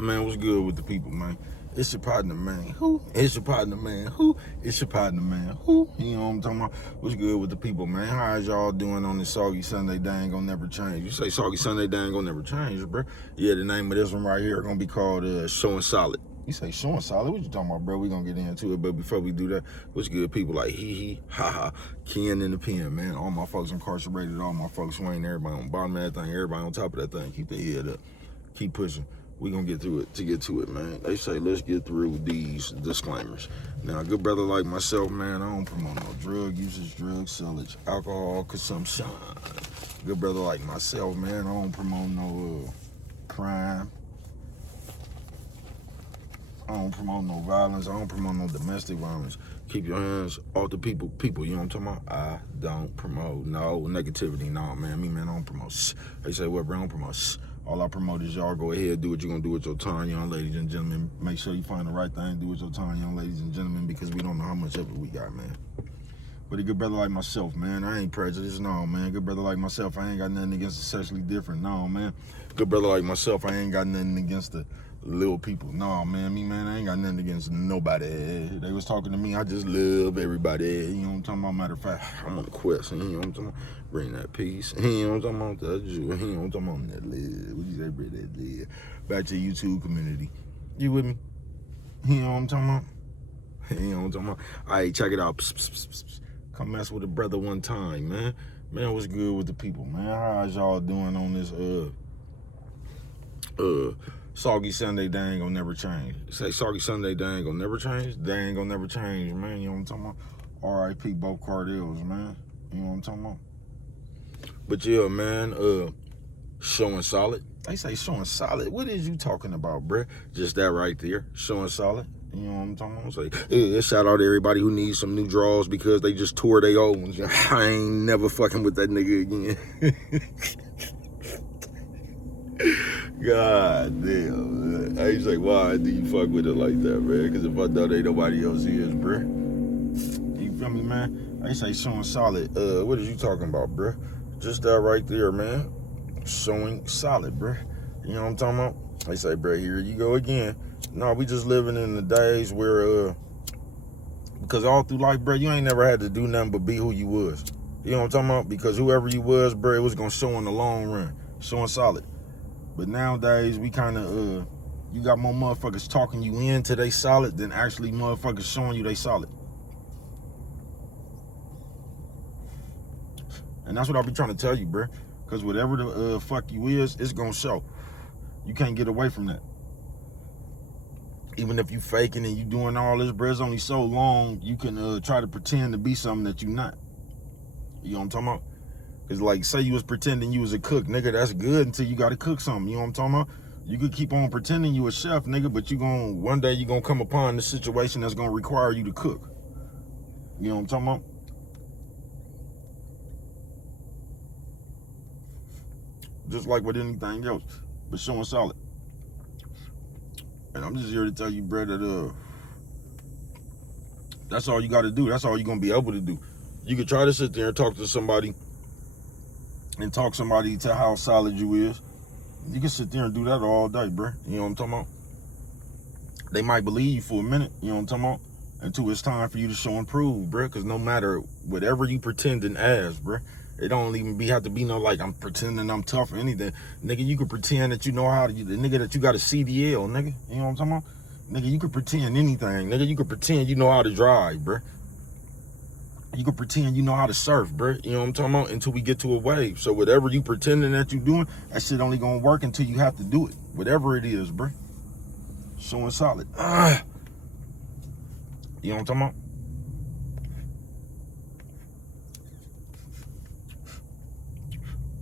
Man, what's good with the people, man? It's your partner, man. Who? It's your partner, man. Who? It's your partner, man. Who? You know what I'm talking about? What's good with the people, man? How is y'all doing on this Soggy Sunday? They ain't gonna never change. You say Soggy Sunday, they ain't gonna never change, bro. Yeah, the name of this one right here gonna be called Showing Solid. You say Showing Solid? What you talking about, bro? We gonna get into it, but before we do that, what's good, people like hee, ha, Ken in the pen, man. All my folks incarcerated, all my folks swing, everybody on the bottom of that thing, everybody on top of that thing. Keep their head up. Keep pushing. We gonna get through it to get to it, man. They say let's get through these disclaimers. Now, a good brother like myself, man, I don't promote no drug usage, drug sellage, alcohol consumption. Good brother like myself, man, I don't promote no crime. I don't promote no violence. I don't promote no domestic violence. Keep your hands off the people, you know what I'm talking about? I don't promote no negativity, no, man. I don't promote. They say, what, bro, I don't promote. All I promote is y'all go ahead, do what you're gonna do with your time, young ladies and gentlemen. Make sure you find the right thing, do with your time, young ladies and gentlemen, because we don't know how much of it we got, man. But a good brother like myself, man, I ain't prejudiced, no, man. Good brother like myself, I ain't got nothing against the sexually different, no, man. Good brother like myself, I ain't got nothing against the little people, no, man. I ain't got nothing against nobody. They was talking to me, I just love everybody, you know what I'm talking about? Matter of fact, I'm on the quest, you know what I'm talking about? Bring that peace, you know what I'm talking about? That you know what I'm talking about? That live, what you say, bring that live. Back to the YouTube community, you with me? You know what I'm talking about? You know what I'm talking about? All right, check it out. Psst, psst, psst, psst. Come mess with a brother one time, man. Man, what's good with the people, man? How's y'all doing on this Soggy Sunday? They ain't gonna never change. Say Soggy Sunday, they ain't gonna never change. They ain't gonna never change, man. You know what I'm talking about? R.I.P. both Cardills, man. You know what I'm talking about? But yeah, man, showing solid. They say showing solid. What is you talking about, bruh? Just that right there, showing solid. You know what I'm talking about? Say, shout out to everybody who needs some new draws because they just tore their old ones. I ain't never fucking with that nigga again. God damn. I say, why do you fuck with it like that, man? Because if I thought ain't nobody else is, bruh. You feel me, man? They say showing solid. What is you talking about, bruh? Just that right there, man. Showing solid, bruh. You know what I'm talking about? They say, bruh, here you go again. No, we just living in the days where, because all through life, bruh, you ain't never had to do nothing but be who you was. You know what I'm talking about? Because whoever you was, bruh, it was gonna show in the long run. Showing solid. But nowadays, we kind of, you got more motherfuckers talking you into they solid than actually motherfuckers showing you they solid. And that's what I be trying to tell you, bruh. Because whatever the fuck you is, it's gonna show. You can't get away from that. Even if you faking and you doing all this, bruh, it's only so long you can try to pretend to be something that you not. You know what I'm talking about? It's like, say you was pretending you was a cook, nigga, that's good until you gotta cook something. You know what I'm talking about? You could keep on pretending you a chef, nigga, but one day you gonna come upon the situation that's gonna require you to cook. You know what I'm talking about? Just like with anything else, but showing solid. And I'm just here to tell you, bro, that that's all you got to do. That's all you're going to be able to do. You could try to sit there and talk to somebody and talk somebody to how solid you is. You can sit there and do that all day, bro. You know what I'm talking about? They might believe you for a minute, you know what I'm talking about? Until it's time for you to show and prove, bro. Because no matter whatever you pretending as, bro, it don't even have to be no like I'm pretending I'm tough or anything. Nigga, you could pretend that you know how to, the nigga that you got a CDL, nigga. You know what I'm talking about? Nigga, you could pretend anything. Nigga, you could pretend you know how to drive, bro. You could pretend you know how to surf, bro. You know what I'm talking about? Until we get to a wave. So whatever you pretending that you doing, that shit only gonna work until you have to do it. Whatever it is, bro. Showing solid. You know what I'm talking about?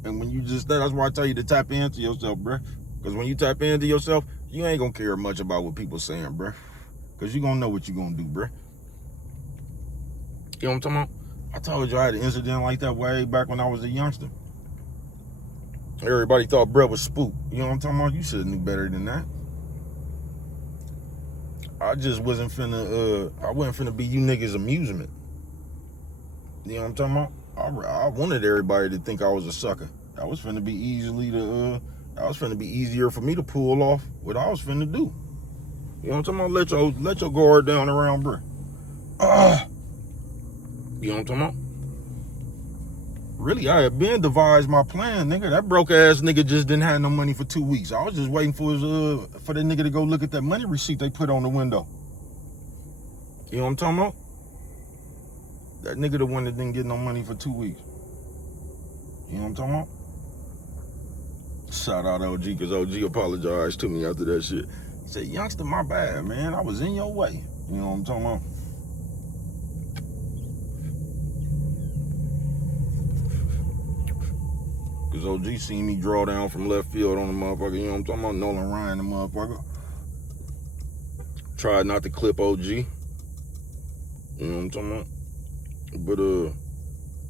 And when you just that's why I tell you to tap into yourself, bruh. Because when you tap into yourself, you ain't gonna care much about what people saying, bruh. Because you gonna know what you gonna do, bruh. You know what I'm talking about? I told you I had an incident like that way back when I was a youngster. Everybody thought bruh was spook. You know what I'm talking about? You should have knew better than that. I just wasn't finna, I wasn't finna be you niggas' amusement. You know what I'm talking about? I wanted everybody to think I was a sucker. I was finna be easily to That was finna be easier for me to pull off what I was finna do. You know what I'm talking about? Let your guard down around, bro. You know what I'm talking about? Really, I had been devised my plan, nigga. That broke ass nigga just didn't have no money for 2 weeks. I was just waiting for for that nigga to go look at that money receipt they put on the window. You know what I'm talking about? That nigga the one that didn't get no money for 2 weeks. You know what I'm talking about? Shout out OG, because OG apologized to me after that shit. He said, youngster, my bad, man. I was in your way. You know what I'm talking about? Because OG seen me draw down from left field on the motherfucker. You know what I'm talking about? Nolan Ryan, the motherfucker. Tried not to clip OG. You know what I'm talking about? But,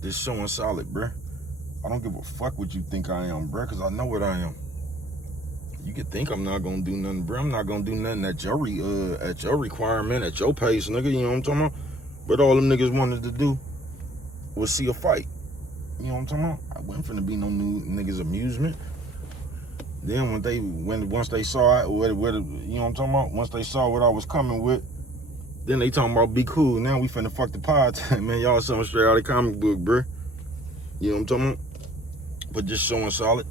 this showing solid, bruh. I don't give a fuck what you think I am, bruh, because I know what I am. You could think I'm not gonna do nothing, bruh. I'm not gonna do nothing at your requirement, at your pace, nigga. You know what I'm talking about? But all them niggas wanted to do was see a fight. You know what I'm talking about? I wasn't finna be no new niggas' amusement. Then once they saw it, you know what I'm talking about? Once they saw what I was coming with, then they talking about be cool. Now we finna fuck the pod. Man, y'all something straight out of the comic book, bruh. You know what I'm talking about? But just showing solid.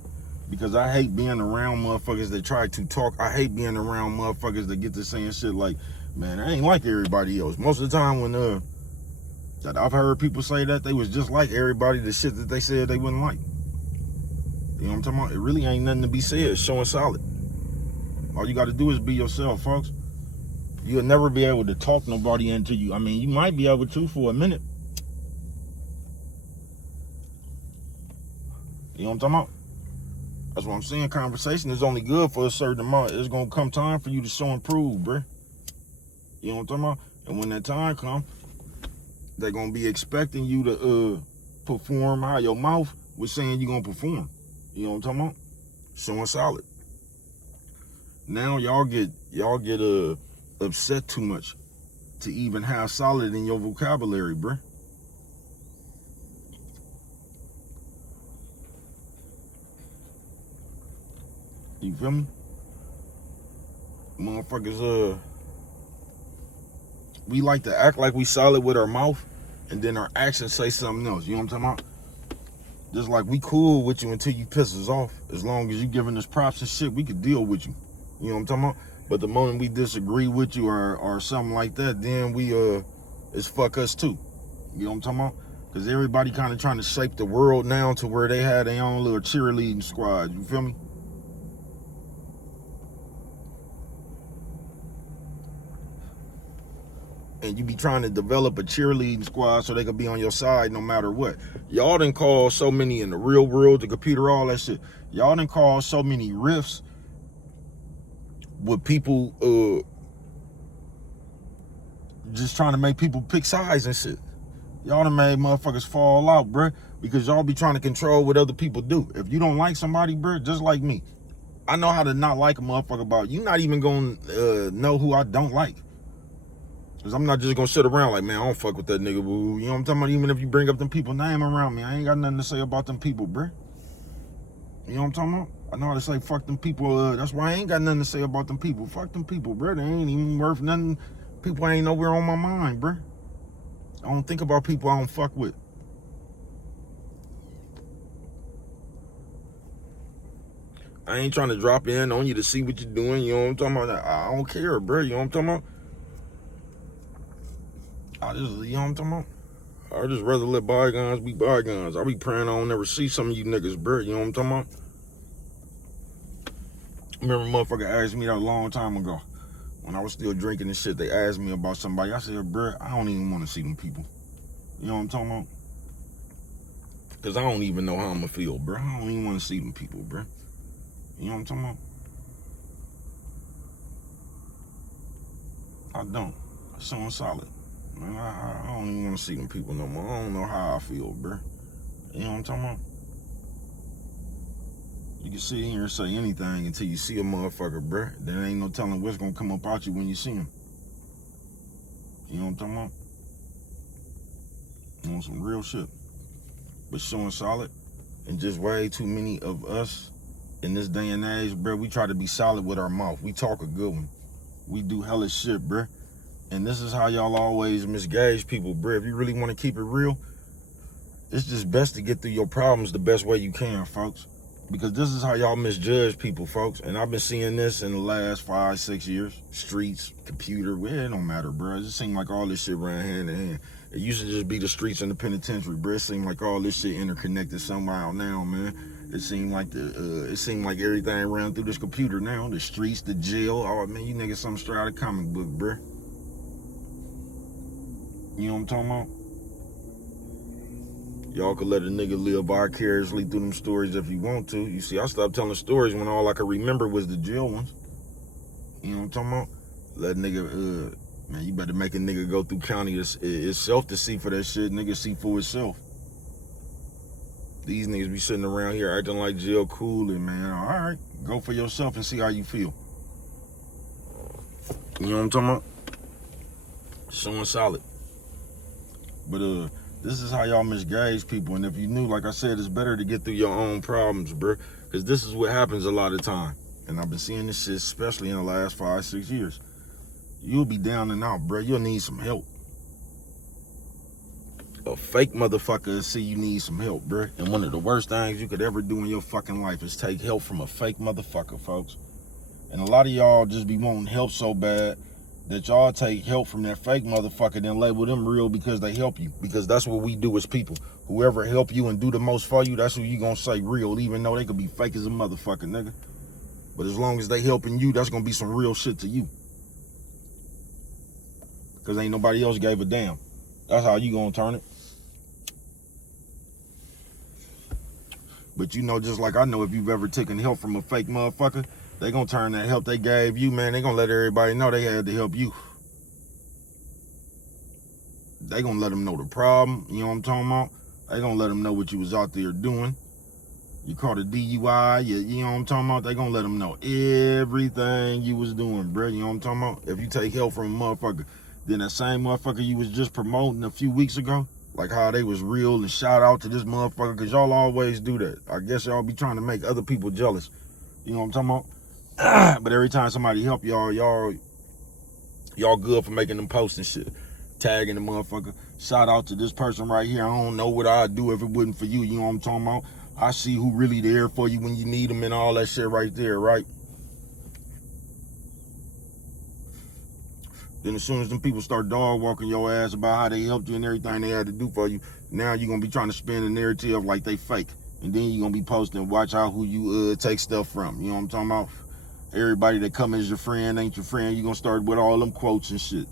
Because I hate being around motherfuckers that try to talk. I hate being around motherfuckers that get to saying shit like, man, I ain't like everybody else. Most of the time when that I've heard people say that, they was just like everybody, the shit that they said they wouldn't like. You know what I'm talking about? It really ain't nothing to be said. It's showing solid. All you got to do is be yourself, folks. You'll never be able to talk nobody into you. I mean, you might be able to for a minute. You know what I'm talking about? That's what I'm saying. Conversation is only good for a certain amount. It's going to come time for you to show and prove, bruh. You know what I'm talking about? And when that time comes, they're going to be expecting you to perform how your mouth was saying you're going to perform. You know what I'm talking about? Showing solid. Now y'all get upset too much to even have solid in your vocabulary, bruh. You feel me? Motherfuckers, we like to act like we solid with our mouth, and then our actions say something else. You know what I'm talking about? Just like we cool with you until you piss us off. As long as you giving us props and shit, we could deal with you. You know what I'm talking about? But the moment we disagree with you or something like that, then it's fuck us too. You know what I'm talking about? Because everybody kind of trying to shape the world now to where they had their own little cheerleading squad. You feel me? And you be trying to develop a cheerleading squad so they could be on your side no matter what. Y'all done call so many in the real world, the computer, all that shit. Y'all done call so many rifts with people just trying to make people pick sides and shit. Y'all done made motherfuckers fall out, bruh, because y'all be trying to control what other people do. If you don't like somebody, bruh, just like me, I know how to not like a motherfucker about you. Not even gonna know who I don't like. Cause I'm not just gonna sit around like, man, I don't fuck with that nigga, boo. You know what I'm talking about? Even if you bring up them people name around me, I ain't got nothing to say about them people, bruh. You know what I'm talking about? I know how to say fuck them people. That's why I ain't got nothing to say about them people. Fuck them people, bruh. They ain't even worth nothing. People ain't nowhere on my mind, bruh. I don't think about people I don't fuck with. I ain't trying to drop in on you to see what you're doing. You know what I'm talking about? I don't care, bruh. You know what I'm talking about? You know what I'm talking about? I just rather let bygones be bygones. I be praying I don't never see some of you niggas, bruh. You know what I'm talking about? I remember a motherfucker asked me that a long time ago. When I was still drinking and shit, they asked me about somebody. I said, bruh, I don't even want to see them people. You know what I'm talking about? Because I don't even know how I'm going to feel, bruh. I don't even want to see them people, bruh. You know what I'm talking about? I don't. That's something solid. Man, I don't even want to see them people no more. I don't know how I feel, bruh. You know what I'm talking about? You can sit here and say anything until you see a motherfucker, bruh. There ain't no telling what's going to come up out you when you see him. You know what I'm talking about? You want some real shit. But showing solid, and just way too many of us In this day and age, bro, we try to be solid with our mouth. We talk a good one. We do hella shit, bro. And this is how y'all always misgauge people, bro. If you really want to keep it real, it's just best to get through your problems the best way you can, folks. Because this is how y'all misjudge people, folks. And I've been seeing this in the last 5-6 years. Streets, computer, well, it don't matter, bro. It just seemed like all this shit ran hand in hand. It used to just be the streets and the penitentiary, bro. It seemed like all this shit interconnected somehow now, man. It seemed like everything ran through this computer now. The streets, the jail. Oh man, you niggas something straight out of comic book, bro. You know what I'm talking about? Y'all could let a nigga live vicariously through them stories if you want to. You see, I stopped telling stories when all I could remember was the jail ones. You know what I'm talking about? Let a nigga, man, you better make a nigga go through county itself to see for that shit. Nigga see for itself. These niggas be sitting around here acting like jail cool and man, all right, go for yourself and see how you feel. You know what I'm talking about? Showing solid. But this is how y'all misgauge people. And if you knew, like I said, it's better to get through your own problems, bro. Because this is what happens a lot of time. And I've been seeing this shit, especially in the last 5-6 years. You'll be down and out, bro. You'll need some help. A fake motherfucker see you need some help, bro. And one of the worst things you could ever do in your fucking life is take help from a fake motherfucker, folks. And a lot of y'all just be wanting help so bad that y'all take help from that fake motherfucker, then label them real because they help you. Because that's what we do as people. Whoever help you and do the most for you, that's who you gonna say real, even though they could be fake as a motherfucker, nigga. But as long as they helping you, that's gonna be some real shit to you. Because ain't nobody else gave a damn. That's how you gonna turn it. But you know, just like I know, if you've ever taken help from a fake motherfucker, they gonna turn that help they gave you, man. They gonna let everybody know they had to help you. They gonna let them know the problem. You know what I'm talking about? They gonna let them know what you was out there doing. You caught a DUI, you know what I'm talking about? They gonna let them know everything you was doing, bro. You know what I'm talking about? If you take help from a motherfucker, then that same motherfucker you was just promoting a few weeks ago, like how they was real and shout out to this motherfucker, because y'all always do that. I guess y'all be trying to make other people jealous. You know what I'm talking about? But every time somebody help y'all good for making them posts and shit. Tagging the motherfucker. Shout out to this person right here. I don't know what I'd do if it wasn't for you. You know what I'm talking about? I see who really there for you when you need them and all that shit right there, right? Then as soon as them people start dog walking your ass about how they helped you and everything they had to do for you, now you're going to be trying to spin the narrative like they fake. And then you're going to be posting, watch out who you take stuff from. You know what I'm talking about? Everybody that come as your friend ain't your friend. You're going to start with all them quotes and shit.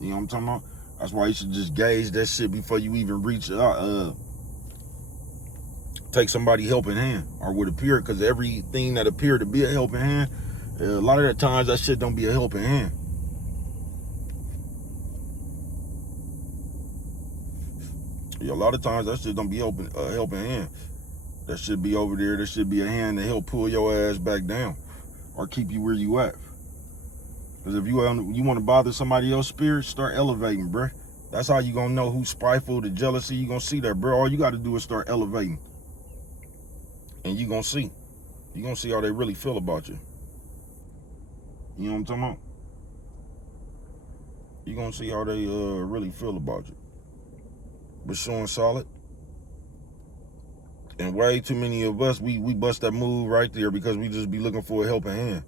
You know what I'm talking about? That's why you should just gauge that shit before you even reach take somebody helping hand or would appear, because everything that appear to be a helping hand, a lot of the times that shit don't be a helping hand. Yeah, a lot of times that shit don't be helping hand. That should be over there. There should be a hand to help pull your ass back down or keep you where you at. Because if you want to bother somebody else's spirit, start elevating, bruh. That's how you gonna know who's spiteful, the jealousy. You gonna see that, bro. All you got to do is start elevating, and you gonna see. You gonna see how they really feel about you. You know what I'm talking about? You gonna see how they really feel about you. But showing solid. And way too many of us, we bust that move right there because we just be looking for a helping hand.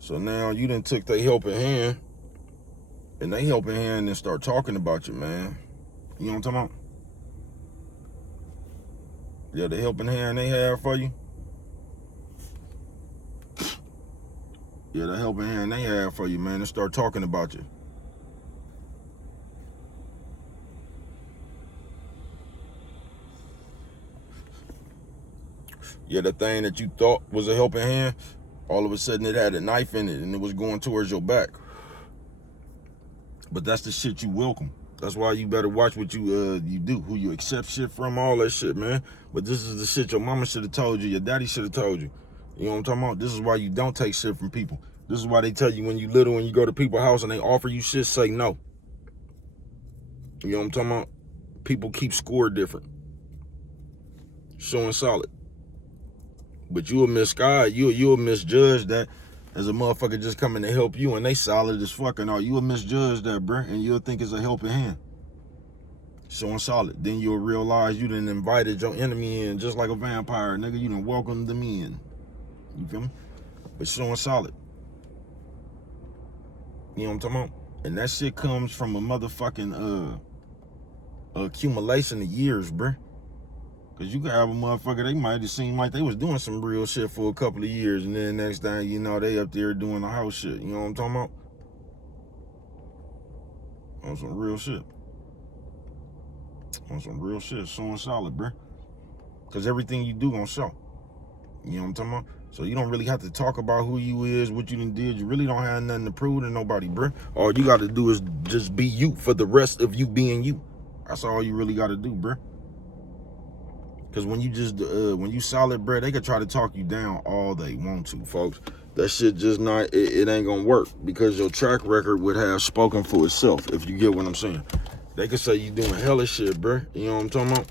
So now you done took their helping hand, and they helping hand and start talking about you, man. You know what I'm talking about? Yeah, the helping hand they have for you. Yeah, the helping hand they have for you, man, and start talking about you. Yeah, the thing that you thought was a helping hand, all of a sudden it had a knife in it and it was going towards your back. But that's the shit you welcome. That's why you better watch what you do, who you accept shit from, all that shit, man. But this is the shit your mama should have told you, your daddy should have told you. You know what I'm talking about? This is why you don't take shit from people. This is why they tell you when you little and you go to people's house and they offer you shit, say no. You know what I'm talking about? People keep score different. Showing solid. But you'll misguide, you'll misjudge that as a motherfucker just coming to help you and they solid as fucking all. You'll misjudge that, bruh, and you'll think it's a helping hand. Showing solid. Then you'll realize you done invited your enemy in just like a vampire, nigga. You done welcomed them in. You feel me? But showing solid. You know what I'm talking about? And that shit comes from a motherfucking accumulation of years, bruh. Cause you can have a motherfucker, they might have seemed like they was doing some real shit for a couple of years, and then next thing you know, they up there doing the house shit. You know what I'm talking about? On some real shit. On some real shit, showing solid, bruh. Cause everything you do gonna show. You know what I'm talking about? So you don't really have to talk about who you is, what you done did. You really don't have nothing to prove to nobody, bruh. All you gotta do is just be you for the rest of you being you. That's all you really gotta do, bruh. Cause when you just when you solid, bruh, they could try to talk you down all they want to, folks. That shit just not, it ain't gonna work, because your track record would have spoken for itself, if you get what I'm saying. They could say you doing hella shit, bruh. You know what I'm talking about?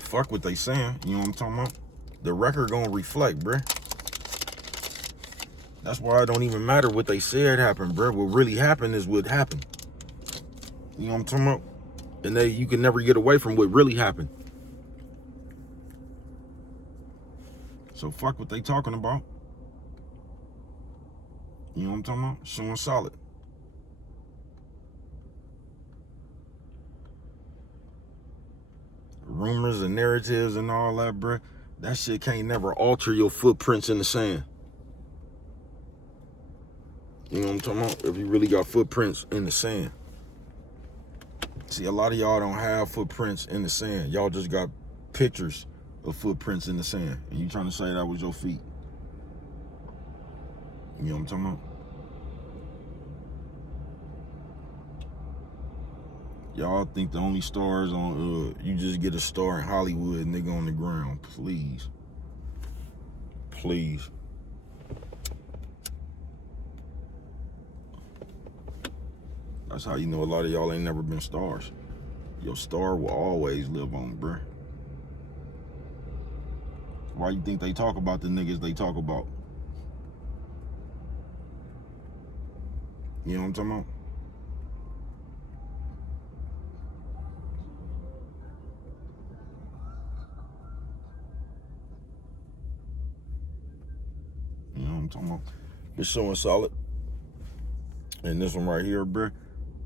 Fuck what they saying. You know what I'm talking about? The record gonna reflect, bruh. That's why it don't even matter what they said happened, bruh. What really happened is what happened. You know what I'm talking about? And you can never get away from what really happened. So fuck what they talking about. You know what I'm talking about? Showing solid. Rumors and narratives and all that, bruh. That shit can't never alter your footprints in the sand. You know what I'm talking about? If you really got footprints in the sand. See, a lot of y'all don't have footprints in the sand. Y'all just got pictures of footprints in the sand. And you trying to say that was your feet. You know what I'm talking about? Y'all think the only stars on, you just get a star in Hollywood, nigga, on the ground. Please. Please. That's how you know a lot of y'all ain't never been stars. Your star will always live on, bruh. Why you think they talk about the niggas they talk about? You know what I'm talking about? You know what I'm talking about? It's showing solid. And this one right here, bruh.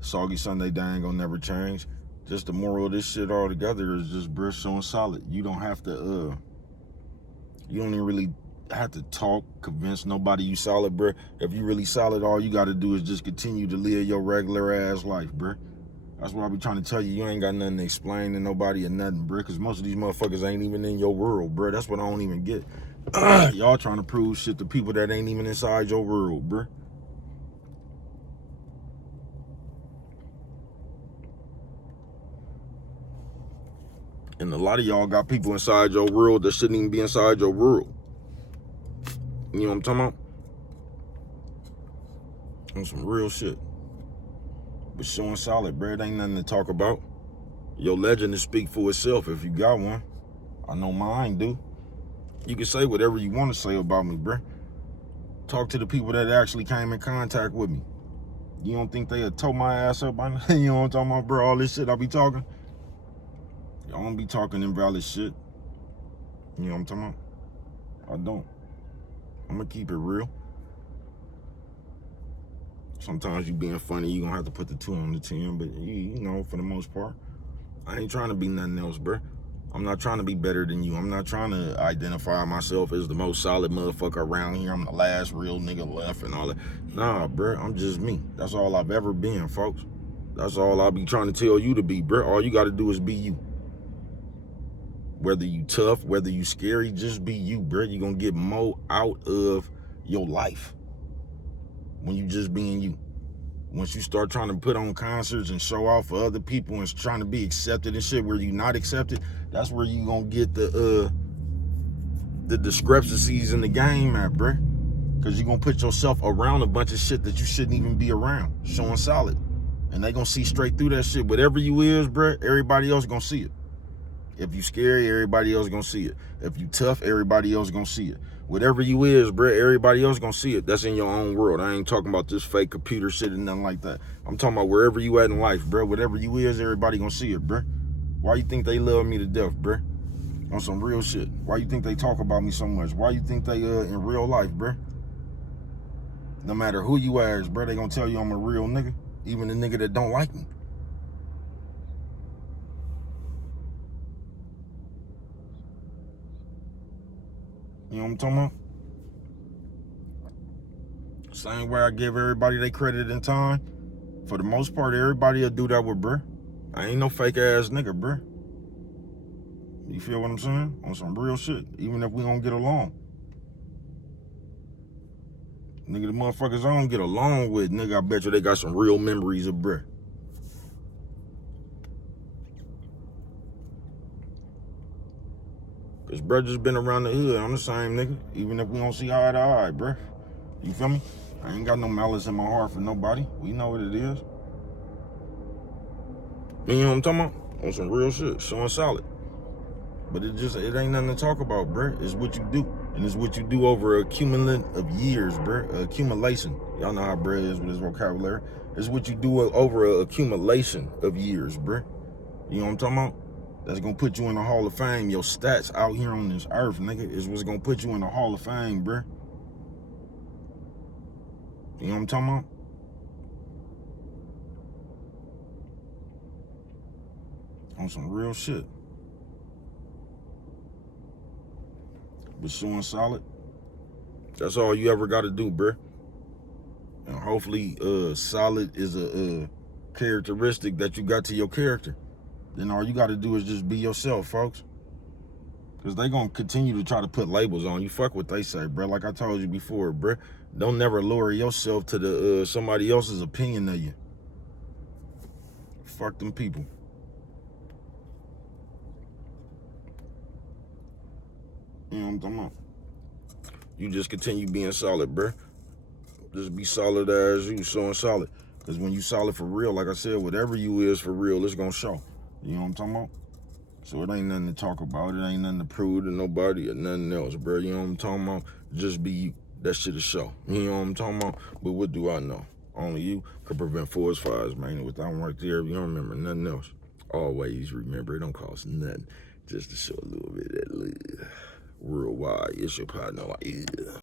Soggy Sunday, they ain't gonna never change. Just the moral of this shit altogether is just, bruh, showing solid. You don't have to, you don't even really have to talk, convince nobody you solid, bruh. If you really solid, all you gotta do is just continue to live your regular ass life, bruh. That's what I be trying to tell you. You ain't got nothing to explain to nobody or nothing, bruh, because most of these motherfuckers ain't even in your world, bruh. That's what I don't even get. Y'all trying to prove shit to people that ain't even inside your world, bruh. And a lot of y'all got people inside your world that shouldn't even be inside your world. You know what I'm talking about? On some real shit. But showing solid, bro. It ain't nothing to talk about. Your legend to speak for itself if you got one. I know mine do. You can say whatever you want to say about me, bro. Talk to the people that actually came in contact with me. You don't think they would tow my ass up by now? You know what I'm talking about, bro? All this shit I be talking. Y'all don't be talking invalid shit. You know what I'm talking about? I don't. I'm gonna keep it real. Sometimes you being funny, you gonna have to put the 2 on the 10, but you know, for the most part, I ain't trying to be nothing else, bro. I'm not trying to be better than you. I'm not trying to identify myself as the most solid motherfucker around here. I'm the last real nigga left and all that. Nah, bro, I'm just me. That's all I've ever been, folks. That's all I be trying to tell you to be, bro. All you gotta do is be you. Whether you tough, whether you scary, just be you, bro. You're gonna get more out of your life when you just being you. Once you start trying to put on concerts and show off for other people and trying to be accepted and shit where you not accepted, that's where you gonna get the discrepancies in the game at, bro. Cause you gonna put yourself around a bunch of shit that you shouldn't even be around, showing solid. And they gonna see straight through that shit. Whatever you is, bro, everybody else gonna see it. If you scary, everybody else gonna see it. If you tough, everybody else gonna see it. Whatever you is, bruh, everybody else gonna see it. That's in your own world. I ain't talking about this fake computer shit and nothing like that. I'm talking about wherever you at in life, bruh. Whatever you is, everybody gonna see it, bruh. Why you think they love me to death, bruh? On some real shit. Why you think they talk about me so much? Why you think they in real life, bruh? No matter who you ask, bruh, they gonna tell you I'm a real nigga. Even the nigga that don't like me. You know what I'm talking about? Same way I give everybody they credit in time. For the most part, everybody will do that with bruh. I ain't no fake ass nigga, bruh. You feel what I'm saying? On some real shit. Even if we don't get along. Nigga, the motherfuckers I don't get along with, nigga, I bet you they got some real memories of bruh. Cause bruh just been around the hood. I'm the same nigga. Even if we don't see eye to eye, bruh. You feel me? I ain't got no malice in my heart for nobody. We know what it is. You know what I'm talking about? On some real shit. Showing solid. But it ain't nothing to talk about, bruh. It's what you do. And it's what you do over a cumulative of years, bruh. Accumulation. Y'all know how bruh is with his vocabulary. It's what you do over a accumulation of years, bruh. You know what I'm talking about? That's gonna put you in the Hall of Fame. Your stats out here on this earth, nigga, is what's gonna put you in the Hall of Fame, bruh. You know what I'm talking about? On some real shit. But showing solid, that's all you ever gotta do, bruh. And hopefully solid is a characteristic that you got to your character. Then all you gotta do is just be yourself, folks. Because they gonna continue to try to put labels on you. Fuck what they say, bruh. Like I told you before, bruh. Don't never lower yourself to the somebody else's opinion of you. Fuck them people. You know what I'm talking about? You just continue being solid, bruh. Just be solid as you, showing solid. Because when you solid for real, like I said, whatever you is for real, it's gonna show. You know what I'm talking about? So it ain't nothing to talk about. It ain't nothing to prove to nobody or nothing else, bro. You know what I'm talking about? Just be you. That shit is show. You know what I'm talking about? But what do I know? Only you could prevent forest fires, man. With that one right there, you don't remember nothing else. Always remember, it don't cost nothing. Just to show a little bit of that little worldwide. It's your partner. Like, yeah.